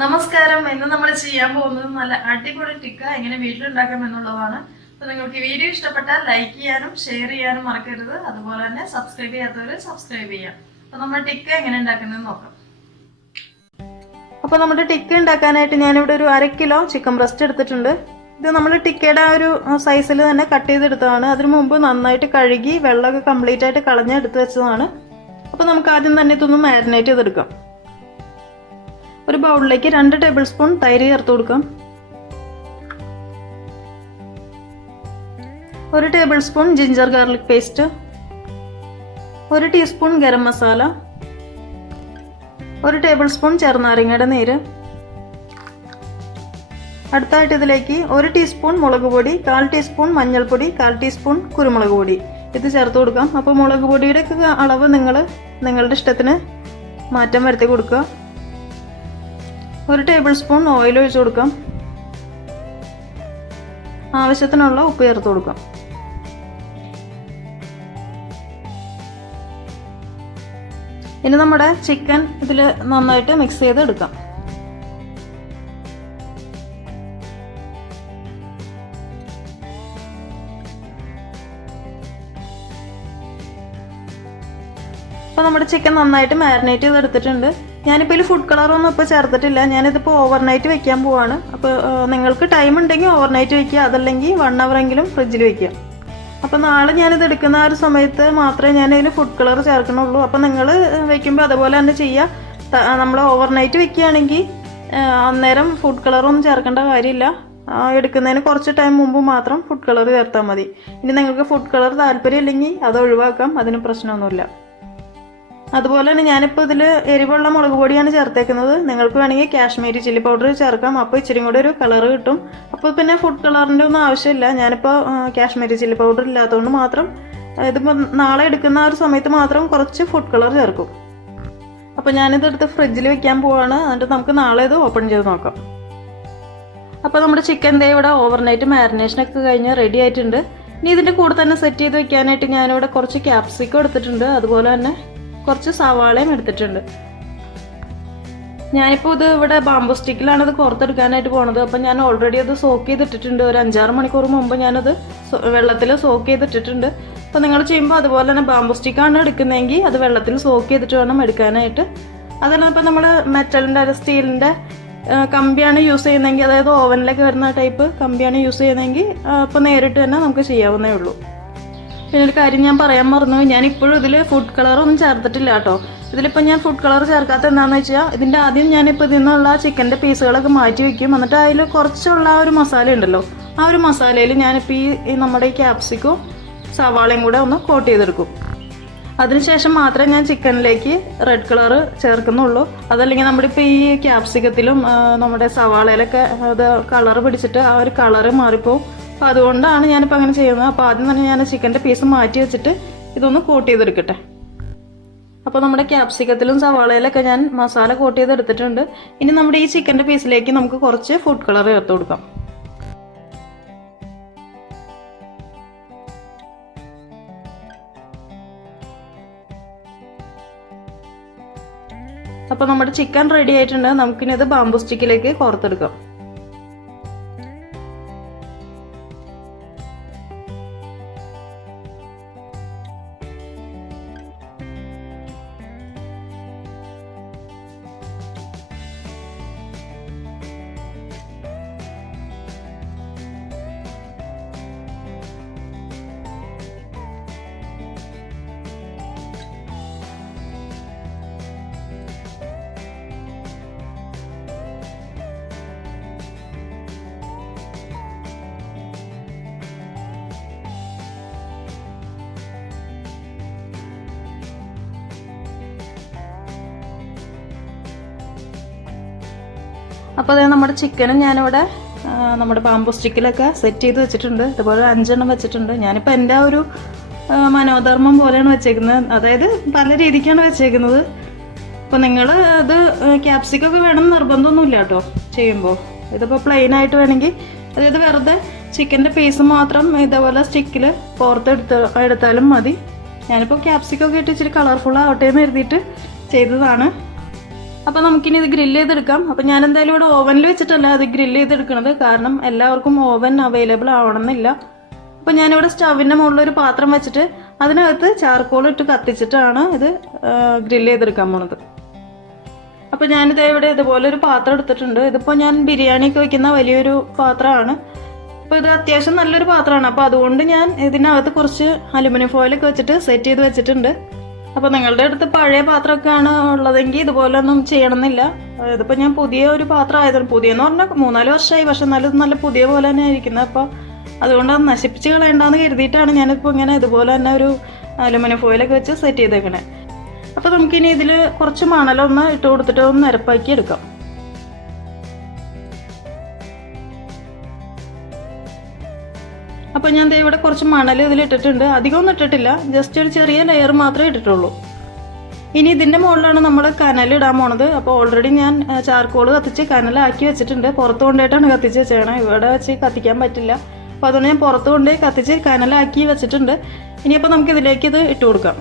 നമസ്കാരം. ഇന്ന് നമ്മൾ ചെയ്യാൻ പോകുന്നത് നല്ല അടിപൊളി ടിക്ക എങ്ങനെ വീട്ടിലുണ്ടാക്കാം എന്നുള്ളതാണ്. അപ്പോൾ നിങ്ങൾക്ക് ഈ വീഡിയോ ഇഷ്ടപ്പെട്ടാൽ ലൈക്ക് ചെയ്യാനും ഷെയർ ചെയ്യാനും മറക്കരുത്. അതുപോലെ തന്നെ സബ്സ്ക്രൈബ് ചെയ്യാത്തവർ സബ്സ്ക്രൈബ് ചെയ്യാം. അപ്പോൾ നമ്മൾ ടിക്ക എങ്ങനെ ഉണ്ടാക്കുന്നത് നോക്കാം. അപ്പോൾ നമ്മുടെ ടിക്ക ഉണ്ടാക്കാനായിട്ട് ഞാനിവിടെ ഒരു 1/2 കിലോ ചിക്കൻ ബ്രസ്റ്റ് എടുത്തിട്ടുണ്ട്. ഇത് നമ്മൾ ടിക്കയുടെ ആ ഒരു സൈസിൽ തന്നെ കട്ട് ചെയ്തെടുത്തതാണ്. അതിനു മുമ്പ് നന്നായിട്ട് കഴുകി വെള്ളമൊക്കെ കംപ്ലീറ്റ് ആയിട്ട് കളഞ്ഞെടുത്ത് വെച്ചതാണ്. അപ്പോൾ നമുക്ക് ആദ്യം തന്നെ ഇതൊന്ന് മാരിനേറ്റ് ചെയ്തെടുക്കാം. ഒരു ബൗളിലേക്ക് 2 ടേബിൾ സ്പൂൺ തൈര് ചേർത്ത് കൊടുക്കാം. 1 table spoon ginger garlic paste, 1 teaspoon garam masala, 1 table spoon ചെറുനാരങ്ങയുടെ നീര്. അടുത്തായിട്ട് ഇതിലേക്ക് 1 ടീസ്പൂൺ മുളക് പൊടി, 1/4 ടീസ്പൂൺ മഞ്ഞൾപ്പൊടി, 1/4 ടീസ്പൂൺ കുരുമുളക് പൊടി ഇത് ചേർത്ത് കൊടുക്കാം. അപ്പോൾ മുളക് പൊടിയുടെ ഒക്കെ അളവ് നിങ്ങളുടെ ഇഷ്ടത്തിന് മാറ്റം വരുത്തി കൊടുക്കുക. 1 ടേബിൾ സ്പൂൺ ഓയിൽ ഒഴിച്ചു കൊടുക്കാം. ആവശ്യത്തിനുള്ള ഉപ്പ് ചേർത്ത് കൊടുക്കാം. ഇനി നമ്മുടെ ചിക്കൻ ഇതിൽ നന്നായിട്ട് മിക്സ് ചെയ്ത് എടുക്കാം. അപ്പോൾ നമ്മുടെ ചിക്കൻ നന്നായിട്ട് മാരിനേറ്റ് ചെയ്ത് എടുത്തിട്ടുണ്ട്. ഞാനിപ്പോൾ ഇതിൽ ഫുഡ് കളറൊന്നും ഇപ്പോൾ ചേർത്തിട്ടില്ല. ഞാനിതിപ്പോൾ ഓവർനൈറ്റ് വെക്കാൻ പോവാണ്. അപ്പോൾ നിങ്ങൾക്ക് ടൈം ഉണ്ടെങ്കിൽ ഓവർനൈറ്റ് വെക്കുക, അതല്ലെങ്കിൽ 1 ഹവറെങ്കിലും ഫ്രിഡ്ജിൽ വെക്കുക. അപ്പോൾ നാളെ ഞാനിത് എടുക്കുന്ന ആ ഒരു സമയത്ത് മാത്രമേ ഞാനിതിൽ ഫുഡ് കളർ ചേർക്കണുള്ളൂ. അപ്പോൾ നിങ്ങൾ വെക്കുമ്പോൾ അതുപോലെ തന്നെ ചെയ്യുക. നമ്മൾ ഓവർനൈറ്റ് വെക്കുകയാണെങ്കിൽ അന്നേരം ഫുഡ് കളറൊന്നും ചേർക്കേണ്ട കാര്യമില്ല. എടുക്കുന്നതിന് കുറച്ച് ടൈം മുമ്പ് മാത്രം ഫുഡ് കളർ ചേർത്താൽ മതി. ഇനി നിങ്ങൾക്ക് ഫുഡ് കളർ താല്പര്യം ഇല്ലെങ്കിൽ അത് ഒഴിവാക്കാം, അതിന് പ്രശ്നമൊന്നുമില്ല. അതുപോലെ തന്നെ ഞാനിപ്പോൾ ഇതിൽ എരിവുള്ള മുളക് പൊടിയാണ് ചേർത്തേക്കുന്നത്. നിങ്ങൾക്ക് വേണമെങ്കിൽ കാശ്മീരി ചില്ലി പൗഡർ ചേർക്കാം. അപ്പോൾ ഇച്ചിരി കൂടെ ഒരു കളർ കിട്ടും. അപ്പോൾ പിന്നെ ഫുഡ് കളറിൻ്റെ ഒന്നും ആവശ്യമില്ല. ഞാനിപ്പോൾ കാശ്മീരി ചില്ലി പൗഡർ ഇല്ലാത്തതുകൊണ്ട് മാത്രം ഇതിപ്പോൾ നാളെ എടുക്കുന്ന ആ ഒരു സമയത്ത് മാത്രം കുറച്ച് ഫുഡ് കളർ ചേർക്കും. അപ്പോൾ ഞാനിതെടുത്ത് ഫ്രിഡ്ജിൽ വെക്കാൻ പോവാണ്. എന്നിട്ട് നമുക്ക് നാളെ ഇത് ഓപ്പൺ ചെയ്ത് നോക്കാം. അപ്പോൾ നമ്മുടെ ചിക്കൻ ദേ ഇവിടെ ഓവർനൈറ്റ് മാരിനേഷനൊക്കെ കഴിഞ്ഞ് റെഡി ആയിട്ടുണ്ട്. ഇനി ഇതിൻ്റെ കൂടെ തന്നെ സെറ്റ് ചെയ്ത് വെക്കാനായിട്ട് ഞാനിവിടെ കുറച്ച് ക്യാപ്സിക്കം എടുത്തിട്ടുണ്ട്. അതുപോലെ തന്നെ കുറച്ച് സവാളയും എടുത്തിട്ടുണ്ട്. ഞാനിപ്പോൾ ഇത് ഇവിടെ ബാംബു സ്റ്റിക്കിലാണ് ഇത് പുറത്തെടുക്കാനായിട്ട് പോണത്. അപ്പം ഞാൻ ഓൾറെഡി അത് സോക്ക് ചെയ്തിട്ടിട്ടുണ്ട്. ഒരു 5-6 മണിക്കൂർ മുമ്പ് ഞാനത് വെള്ളത്തിൽ സോക്ക് ചെയ്തിട്ടിട്ടുണ്ട്. അപ്പോൾ നിങ്ങൾ ചെയ്യുമ്പോൾ അതുപോലെ തന്നെ ബാംബു സ്റ്റിക്കാണ് എടുക്കുന്നതെങ്കിൽ അത് വെള്ളത്തിൽ സോക്ക് ചെയ്തിട്ട് വേണം എടുക്കാനായിട്ട്. അതല്ല ഇപ്പം നമ്മൾ മെറ്റലിൻ്റെ സ്റ്റീലിൻ്റെ കമ്പിയാണ് യൂസ് ചെയ്യുന്നതെങ്കിൽ, അതായത് ഓവനിലേക്ക് വരുന്ന ടൈപ്പ് കമ്പിയാണ് യൂസ് ചെയ്യുന്നതെങ്കിൽ അപ്പോൾ നേരിട്ട് തന്നെ നമുക്ക് ചെയ്യാവുന്നേ ഉള്ളൂ. പിന്നെ ഒരു കാര്യം ഞാൻ പറയാൻ മറന്നു, ഞാനിപ്പോഴും ഇതിൽ ഫുഡ് കളറൊന്നും ചേർത്തിട്ടില്ല കേട്ടോ. ഇതിലിപ്പോൾ ഞാൻ ഫുഡ് കളർ ചേർക്കാത്ത എന്താണെന്ന് വെച്ചാൽ, ഇതിൻ്റെ ആദ്യം ഞാനിപ്പോൾ ഇതിൽ നിന്നുള്ള ചിക്കൻ്റെ പീസുകളൊക്കെ മാറ്റി വയ്ക്കും. എന്നിട്ട് അതിൽ കുറച്ചുള്ള ആ ഒരു മസാല ഉണ്ടല്ലോ, ആ ഒരു മസാലയിൽ ഞാനിപ്പോൾ ഈ നമ്മുടെ ഈ ക്യാപ്സിക്കും സവാളയും കൂടെ ഒന്ന് കോട്ട് ചെയ്തെടുക്കും. അതിനുശേഷം മാത്രമേ ഞാൻ ചിക്കനിലേക്ക് റെഡ് കളർ ചേർക്കുന്നുള്ളൂ. അതല്ലെങ്കിൽ നമ്മുടെ ഇപ്പോൾ ഈ ക്യാപ്സിക്കത്തിലും നമ്മുടെ സവാളയിലൊക്കെ അത് കളർ പിടിച്ചിട്ട് ആ ഒരു കളറ് മാറിപ്പോവും. അപ്പോൾ അതുകൊണ്ടാണ് ഞാനിപ്പോൾ അങ്ങനെ ചെയ്യുന്നത്. അപ്പോൾ ആദ്യം തന്നെ ഞാൻ ചിക്കൻ്റെ പീസ് മാറ്റി വെച്ചിട്ട് ഇതൊന്ന് കോട്ട് ചെയ്തെടുക്കട്ടെ. അപ്പോൾ നമ്മുടെ ക്യാപ്സിക്കത്തിലും സവാളയിലൊക്കെ ഞാൻ മസാല കോട്ട് ചെയ്തെടുത്തിട്ടുണ്ട്. ഇനി നമ്മുടെ ഈ ചിക്കൻ്റെ പീസിലേക്ക് നമുക്ക് കുറച്ച് ഫുഡ് കളർ ചേർത്ത് കൊടുക്കാം. അപ്പോൾ നമ്മുടെ ചിക്കൻ റെഡി ആയിട്ടുണ്ട്. നമുക്കിനി ഇത് ബാംബു സ്റ്റിക്കിലേക്ക് കോർത്തെടുക്കാം. അപ്പോൾ അതേ നമ്മുടെ ചിക്കനും ഞാനിവിടെ നമ്മുടെ ബാംബു സ്റ്റിക്കിലൊക്കെ സെറ്റ് ചെയ്ത് വെച്ചിട്ടുണ്ട്. ഇതുപോലെ 5 എണ്ണം വെച്ചിട്ടുണ്ട്. ഞാനിപ്പോൾ എൻ്റെ ഒരു മനോധർമ്മം പോലെയാണ് വെച്ചേക്കുന്നത്. അതായത് പല രീതിക്കാണ് വെച്ചേക്കുന്നത്. അപ്പോൾ നിങ്ങൾ അത് ക്യാപ്സിക്കൊക്കെ വേണം നിർബന്ധമൊന്നുമില്ല കേട്ടോ ചെയ്യുമ്പോൾ. ഇതിപ്പോൾ പ്ലെയിൻ ആയിട്ട് വേണമെങ്കിൽ, അതായത് വെറുതെ ചിക്കൻ്റെ പീസ് മാത്രം ഇതേപോലെ സ്റ്റിക്കിൽ എടുത്താലും മതി. ഞാനിപ്പോൾ ക്യാപ്സിക്കൊക്കെ ഇട്ട് ഇച്ചിരി കളർഫുൾ ആവട്ടെ എന്ന് എഴുതിയിട്ട് ചെയ്തതാണ്. അപ്പോൾ നമുക്കിനി ഇത് ഗ്രില്ല് ചെയ്തെടുക്കാം. അപ്പോൾ ഞാൻ എന്തായാലും ഇവിടെ ഓവനിൽ വെച്ചിട്ടല്ല അത് ഗ്രില്ല് ചെയ്തെടുക്കുന്നത്, കാരണം എല്ലാവർക്കും ഓവൻ അവൈലബിൾ ആവണമെന്നില്ല. അപ്പോൾ ഞാനിവിടെ സ്റ്റവിൻ്റെ മുകളിൽ ഒരു പാത്രം വെച്ചിട്ട് അതിനകത്ത് ചാർക്കോൾ ഇട്ട് കത്തിച്ചിട്ടാണ് ഇത് ഗ്രില്ല് ചെയ്തെടുക്കാൻ പോണത്. അപ്പോൾ ഞാനിത് ഇവിടെ ഇതുപോലെ ഒരു പാത്രം എടുത്തിട്ടുണ്ട്. ഇതിപ്പോൾ ഞാൻ ബിരിയാണിയൊക്കെ വയ്ക്കുന്ന വലിയൊരു പാത്രമാണ്. അപ്പോൾ ഇത് അത്യാവശ്യം നല്ലൊരു പാത്രമാണ്. അപ്പോൾ അതുകൊണ്ട് ഞാൻ ഇതിനകത്ത് കുറച്ച് അലുമിനിയം ഫോയിലൊക്കെ വെച്ചിട്ട് സെറ്റ് ചെയ്ത് വെച്ചിട്ടുണ്ട്. അപ്പോൾ നിങ്ങളുടെ അടുത്ത് പഴയ പാത്രമൊക്കെയാണ് ഉള്ളതെങ്കിൽ ഇതുപോലെ ഒന്നും ചെയ്യണമെന്നില്ല. ഇതിപ്പോൾ ഞാൻ പുതിയ ഒരു പാത്രം ആയതാണ്, പുതിയെന്ന് പറഞ്ഞാൽ 3-4 വർഷമായി, പക്ഷെ എന്നാലും നല്ല പുതിയ പോലെ തന്നെ ഇരിക്കുന്നത്. അപ്പോൾ അതുകൊണ്ട് അത് നശിപ്പിച്ച് കളയണ്ടെന്ന് കരുതിയിട്ടാണ് ഞാനിപ്പോൾ ഇങ്ങനെ ഇതുപോലെ തന്നെ ഒരു അലുമിനിയം ഫോയിലൊക്കെ വെച്ച് സെറ്റ് ചെയ്തേക്കണേ. അപ്പോൾ നമുക്കിനി ഇതിൽ കുറച്ച് മണലൊന്ന് ഇട്ട് കൊടുത്തിട്ട് ഒന്ന് നിരപ്പാക്കി എടുക്കാം. അപ്പോൾ ഞാൻ ഇവിടെ കുറച്ച് മണൽ ഇതിൽ ഇട്ടിട്ടുണ്ട്. അധികമൊന്നും ഇട്ടിട്ടില്ല, ജസ്റ്റ് ഒരു ചെറിയ ലെയർ മാത്രമേ ഇട്ടിട്ടുള്ളൂ. ഇനി ഇതിൻ്റെ മുകളിലാണ് നമ്മൾ കനലിടാൻ പോണത്. അപ്പോൾ ഓൾറെഡി ഞാൻ ചാർക്കോൾ കത്തിച്ച് കനലാക്കി വെച്ചിട്ടുണ്ട്. പുറത്ത് കൊണ്ടുപോയിട്ടാണ് കത്തിച്ച് വെച്ചേക്കണം, ഇവിടെ വെച്ച് കത്തിക്കാൻ പറ്റില്ല. അപ്പോൾ അതുകൊണ്ട് ഞാൻ പുറത്ത് കൊണ്ടുപോയി കത്തിച്ച് കനലാക്കി വെച്ചിട്ടുണ്ട്. ഇനിയപ്പോൾ നമുക്ക് ഇതിലേക്ക് ഇത് ഇട്ട് കൊടുക്കാം.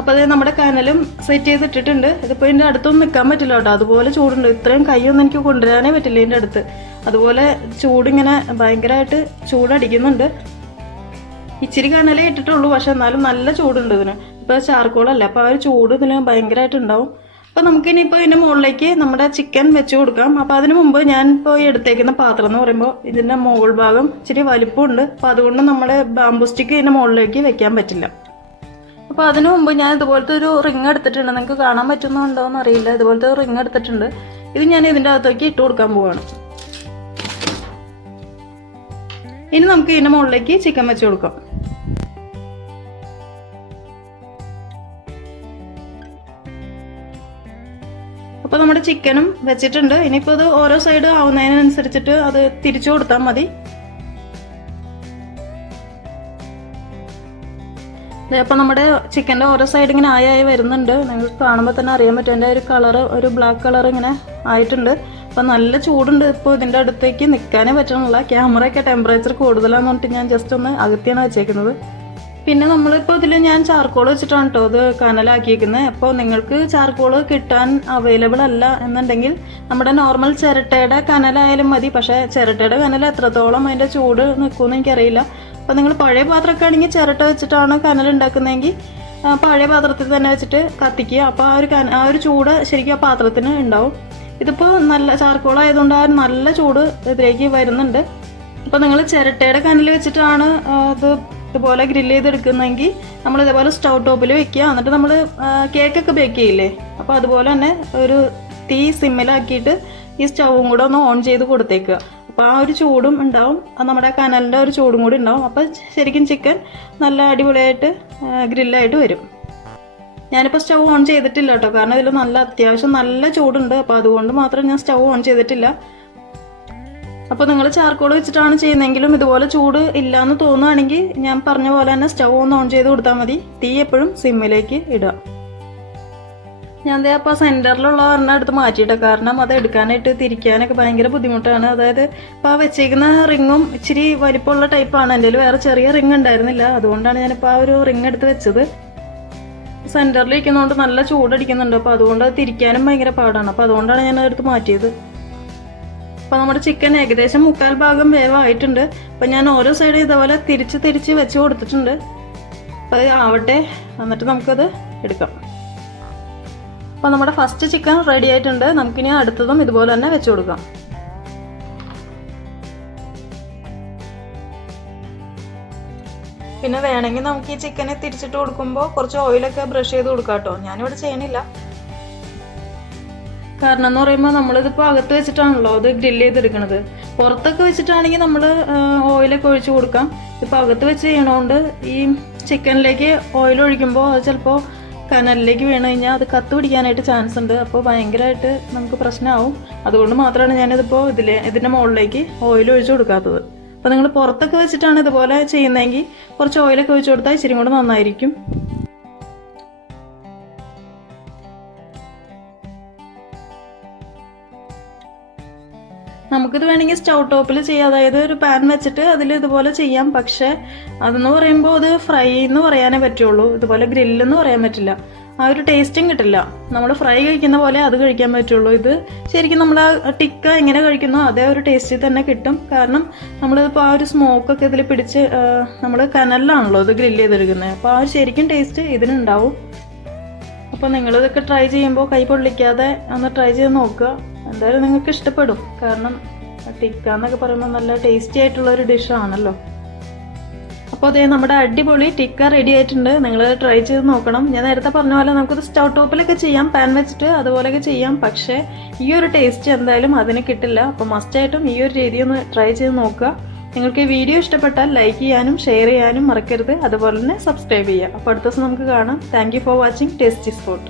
അപ്പോൾ അത് നമ്മുടെ കനലും സെറ്റ് ചെയ്തിട്ടിട്ടുണ്ട്. ഇതിപ്പോൾ ഇതിൻ്റെ അടുത്തൊന്നും നിൽക്കാൻ പറ്റില്ല കേട്ടോ, അതുപോലെ ചൂടുണ്ട്. ഇത്രയും കൈയൊന്നും എനിക്ക് കൊണ്ടുവരാനേ പറ്റില്ല ഇതിൻ്റെ അടുത്ത്. അതുപോലെ ചൂടിങ്ങനെ ഭയങ്കരമായിട്ട് ചൂടടിക്കുന്നുണ്ട്. ഇച്ചിരി കനലേ ഇട്ടിട്ടുള്ളൂ, പക്ഷെ എന്നാലും നല്ല ചൂടുണ്ട് ഇതിന്. ഇപ്പോൾ ചാർക്കോളല്ല, അപ്പോൾ ആ ഒരു ചൂട് ഇതിന് ഭയങ്കരമായിട്ടുണ്ടാവും. അപ്പോൾ നമുക്കിനിയിപ്പോൾ ഇതിൻ്റെ മുകളിലേക്ക് നമ്മുടെ ചിക്കൻ വെച്ച് കൊടുക്കാം. അപ്പോൾ അതിന് മുമ്പ് ഞാനിപ്പോൾ ഈ എടുത്തേക്കുന്ന പാത്രം എന്ന് പറയുമ്പോൾ ഇതിൻ്റെ മുകൾ ഭാഗം ഇച്ചിരി വലിപ്പമുണ്ട്. അപ്പോൾ അതുകൊണ്ട് നമ്മൾ ബാംബൂ സ്റ്റിക്ക് ഇതിൻ്റെ മുകളിലേക്ക് വെക്കാൻ പറ്റില്ല. അപ്പോൾ അതിനു മുമ്പ് ഞാൻ ഇതുപോലത്തെ ഒരു റിങ് എടുത്തിട്ടുണ്ട്. നിങ്ങൾക്ക് കാണാൻ പറ്റുന്നുണ്ടോ എന്ന് അറിയില്ല, ഇതുപോലത്തെ ഒരു റിങ് എടുത്തിട്ടുണ്ട്. ഇത് ഞാൻ ഇതിൻ്റെ അകത്തേക്ക് ഇട്ട് കൊടുക്കാൻ പോവാണ്. ഇനി നമുക്ക് ഇതിൻ്റെ മുകളിലേക്ക് ചിക്കൻ വെച്ച് കൊടുക്കാം. അപ്പോൾ നമ്മുടെ ചിക്കനും വെച്ചിട്ടുണ്ട്. ഇനിയിപ്പോൾ ഇത് ഓരോ സൈഡ് ആവുന്നതിനനുസരിച്ചിട്ട് അത് തിരിച്ചു കൊടുത്താൽ മതി. അപ്പോൾ നമ്മുടെ ചിക്കൻ്റെ ഓരോ സൈഡ് ഇങ്ങനെ ആയി വരുന്നുണ്ട്. നിങ്ങൾക്ക് കാണുമ്പോൾ തന്നെ അറിയാൻ പറ്റും, എൻ്റെ ഒരു കളറ് ഒരു ബ്ലാക്ക് കളർ ഇങ്ങനെ ആയിട്ടുണ്ട്. അപ്പോൾ നല്ല ചൂടുണ്ട്. ഇപ്പോൾ ഇതിൻ്റെ അടുത്തേക്ക് നിൽക്കാനേ പറ്റണില്ല. ക്യാമറയൊക്കെ ടെമ്പറേച്ചർ കൂടുതലാന്ന് പറഞ്ഞിട്ട് ഞാൻ ജസ്റ്റ് ഒന്ന് അകത്തിയാണ് വെച്ചേക്കുന്നത്. പിന്നെ നമ്മളിപ്പോൾ ഇതിൽ ഞാൻ ചാർക്കോൾ വെച്ചിട്ടാണ് കേട്ടോ ഇത് കനലാക്കിയിരിക്കുന്നത്. അപ്പോൾ നിങ്ങൾക്ക് ചാർക്കോൾ കിട്ടാൻ അവൈലബിൾ അല്ല എന്നുണ്ടെങ്കിൽ നമ്മുടെ നോർമൽ ചിരട്ടയുടെ കനലായാലും മതി. പക്ഷേ ചിരട്ടയുടെ കനൽ എത്രത്തോളം അതിൻ്റെ ചൂട് നിൽക്കുമെന്ന് എനിക്കറിയില്ല. അപ്പോൾ നിങ്ങൾ പഴയ പാത്രമൊക്കെ ആണെങ്കിൽ ചിരട്ട വെച്ചിട്ടാണ് കനൽ ഉണ്ടാക്കുന്നതെങ്കിൽ പഴയ പാത്രത്തിൽ തന്നെ വെച്ചിട്ട് കത്തിക്കുക. അപ്പോൾ ആ ഒരു ചൂട് ശരിക്കും ആ പാത്രത്തിന് ഉണ്ടാവും. ഇതിപ്പോൾ നല്ല ചാർക്കോൾ ആയതുകൊണ്ട് ആ നല്ല ചൂട് ഇതിലേക്ക് വരുന്നുണ്ട്. അപ്പോൾ നിങ്ങൾ ചിരട്ടയുടെ കനൽ വെച്ചിട്ടാണ് ഇത് ഇതുപോലെ ഗ്രില്ല് ചെയ്തെടുക്കുന്നതെങ്കിൽ നമ്മൾ ഇതേപോലെ സ്റ്റൗ ടോപ്പിൽ വെക്കുക. എന്നിട്ട് നമ്മൾ കേക്കൊക്കെ ബേക്ക് ചെയ്യില്ലേ, അപ്പോൾ അതുപോലെ തന്നെ ഒരു തീ സിമ്മിലാക്കിയിട്ട് ഈ സ്റ്റൗവും കൂടെ ഒന്ന് ഓൺ ചെയ്ത് കൊടുത്തേക്കുക. അപ്പോൾ ആ ഒരു ചൂടും ഉണ്ടാവും, നമ്മുടെ കനലിൻ്റെ ഒരു ചൂടും കൂടി ഉണ്ടാവും. അപ്പോൾ ശരിക്കും ചിക്കൻ നല്ല അടിപൊളിയായിട്ട് ഗ്രില്ലായിട്ട് വരും. ഞാനിപ്പോൾ സ്റ്റൗ ഓൺ ചെയ്തിട്ടില്ല കേട്ടോ, കാരണം ഇതിൽ നല്ല അത്യാവശ്യം നല്ല ചൂടുണ്ട്. അപ്പോൾ അതുകൊണ്ട് മാത്രം ഞാൻ സ്റ്റൗ ഓൺ ചെയ്തിട്ടില്ല. അപ്പോൾ നിങ്ങൾ ചാർക്കോൾ വെച്ചിട്ടാണ് ചെയ്യുന്നതെങ്കിലും ഇതുപോലെ ചൂട് ഇല്ലയെന്ന് തോന്നുകയാണെങ്കിൽ ഞാൻ പറഞ്ഞ പോലെ തന്നെ സ്റ്റൗ ഒന്ന് ഓൺ ചെയ്ത് കൊടുത്താൽ മതി. തീ എപ്പോഴും സിമ്മിലേക്ക് ഇടുക. ഞാൻ അപ്പോൾ സെൻറ്ററിലുള്ള ഒരെണ്ണം എടുത്ത് മാറ്റിയിട്ട, കാരണം അത് എടുക്കാനായിട്ട് തിരിക്കാനൊക്കെ ഭയങ്കര ബുദ്ധിമുട്ടാണ്. അതായത് ഇപ്പോൾ ആ വെച്ചേക്കുന്ന റിങ്ങും ഇച്ചിരി വലിപ്പമുള്ള ടൈപ്പാണ്. എൻ്റെ വേറെ ചെറിയ റിങ് ഉണ്ടായിരുന്നില്ല, അതുകൊണ്ടാണ് ഞാനിപ്പോൾ ആ ഒരു റിങ് എടുത്ത് വെച്ചത്. സെൻറ്ററിൽ ഇരിക്കുന്നതുകൊണ്ട് നല്ല ചൂടടിക്കുന്നുണ്ട്. അപ്പോൾ അതുകൊണ്ട് അത് തിരിക്കാനും ഭയങ്കര പാടാണ്. അപ്പോൾ അതുകൊണ്ടാണ് ഞാൻ അതെടുത്ത് മാറ്റിയത്. അപ്പോൾ നമ്മുടെ ചിക്കൻ ഏകദേശം 3/4 ഭാഗം വേവായിട്ടുണ്ട്. അപ്പോൾ ഞാൻ ഓരോ സൈഡും ഇതേപോലെ തിരിച്ച് വെച്ച് കൊടുത്തിട്ടുണ്ട്. അപ്പോൾ അത് ആവട്ടെ, എന്നിട്ട് നമുക്കത് എടുക്കാം. അപ്പോൾ നമ്മുടെ ഫസ്റ്റ് ചിക്കൻ റെഡി ആയിട്ടുണ്ട്. നമുക്കിനി അടുത്തതും ഇതുപോലെ തന്നെ വെച്ച് കൊടുക്കാം. പിന്നെ വേണമെങ്കിൽ നമുക്ക് ഈ ചിക്കനെ തിരിച്ചിട്ട് കൊടുക്കുമ്പോൾ കുറച്ച് ഓയിലൊക്കെ ബ്രഷ് ചെയ്ത് കൊടുക്കാം കേട്ടോ. ഞാനിവിടെ ചെയ്യണില്ല, കാരണം എന്ന് പറയുമ്പോൾ നമ്മളിതിപ്പോൾ അകത്ത് വെച്ചിട്ടാണല്ലോ അത് ഗ്രില്ല് ചെയ്തെടുക്കണത്. പുറത്തൊക്കെ വെച്ചിട്ടാണെങ്കിൽ നമ്മൾ ഓയിലൊക്കെ ഒഴിച്ച് കൊടുക്കാം. ഇപ്പോൾ അകത്ത് വെച്ച് ചെയ്യണോണ്ട് ഈ ചിക്കനിലേക്ക് ഓയിൽ ഒഴിക്കുമ്പോൾ അത് ചിലപ്പോൾ കനലിലേക്ക് വീണ് കഴിഞ്ഞാൽ അത് കത്ത് പിടിക്കാനായിട്ട് ചാൻസ് ഉണ്ട്. അപ്പോൾ ഭയങ്കരമായിട്ട് നമുക്ക് പ്രശ്നമാവും. അതുകൊണ്ട് മാത്രമാണ് ഞാനിതിപ്പോൾ ഇതിൻ്റെ മുകളിലേക്ക് ഓയിൽ ഒഴിച്ച് കൊടുക്കാത്തത്. അപ്പോൾ നിങ്ങൾ പുറത്തൊക്കെ വെച്ചിട്ടാണ് ഇതുപോലെ ചെയ്യുന്നതെങ്കിൽ കുറച്ച് ഓയിലൊക്കെ ഒഴിച്ച് കൊടുത്താൽ ഇച്ചിരി കൂടെ നന്നായിരിക്കും. നമുക്കിത് വേണമെങ്കിൽ സ്റ്റൗ ടോപ്പിൽ ചെയ്യാം, അതായത് ഒരു പാൻ വെച്ചിട്ട് അതിൽ ഇതുപോലെ ചെയ്യാം. പക്ഷേ അതെന്ന് പറയുമ്പോൾ അത് ഫ്രൈ എന്ന് പറയാനേ പറ്റുള്ളൂ, ഇതുപോലെ ഗ്രില്ലെന്ന് പറയാൻ പറ്റില്ല. ആ ഒരു ടേസ്റ്റും കിട്ടില്ല. നമ്മൾ ഫ്രൈ കഴിക്കുന്ന പോലെ അത് കഴിക്കാൻ പറ്റുള്ളൂ. ഇത് ശരിക്കും നമ്മൾ ആ ടിക്ക എങ്ങനെ കഴിക്കുന്നോ അതേ ഒരു ടേസ്റ്റിൽ തന്നെ കിട്ടും. കാരണം നമ്മളിപ്പോൾ ആ ഒരു സ്മോക്കൊക്കെ ഇതിൽ പിടിച്ച് നമ്മൾ കനലിലാണല്ലോ ഇത് ഗ്രില്ല് ചെയ്തെടുക്കുന്നത്, അപ്പോൾ ആ ഒരു ശരിക്കും ടേസ്റ്റ് ഇതിനുണ്ടാവും. അപ്പോൾ നിങ്ങളിതൊക്കെ ട്രൈ ചെയ്യുമ്പോൾ കൈ പൊള്ളിക്കാതെ ഒന്ന് ട്രൈ ചെയ്ത് നോക്കുക. എന്തായാലും നിങ്ങൾക്ക് ഇഷ്ടപ്പെടും. കാരണം ടിക്ക എന്നൊക്കെ പറയുമ്പോൾ നല്ല ടേസ്റ്റി ആയിട്ടുള്ള ഒരു ഡിഷാണല്ലോ. അപ്പോൾ അതേ നമ്മുടെ അടിപൊളി ടിക്ക റെഡി ആയിട്ടുണ്ട്. നിങ്ങൾ ട്രൈ ചെയ്ത് നോക്കണം. ഞാൻ നേരത്തെ പറഞ്ഞ പോലെ നമുക്കത് സ്റ്റൗ ടോപ്പിലൊക്കെ ചെയ്യാം, പാൻ വെച്ചിട്ട് അതുപോലെയൊക്കെ ചെയ്യാം. പക്ഷേ ഈ ഒരു ടേസ്റ്റ് എന്തായാലും അതിന് കിട്ടില്ല. അപ്പോൾ മസ്റ്റായിട്ടും ഈ ഒരു രീതി ഒന്ന് ട്രൈ ചെയ്ത് നോക്കുക. നിങ്ങൾക്ക് ഈ വീഡിയോ ഇഷ്ടപ്പെട്ടാൽ ലൈക്ക് ചെയ്യാനും ഷെയർ ചെയ്യാനും മറക്കരുത്. അതുപോലെ തന്നെ സബ്സ്ക്രൈബ് ചെയ്യുക. അപ്പോൾ അടുത്ത ദിവസം നമുക്ക് കാണാം. Thank you for watching tasty spot.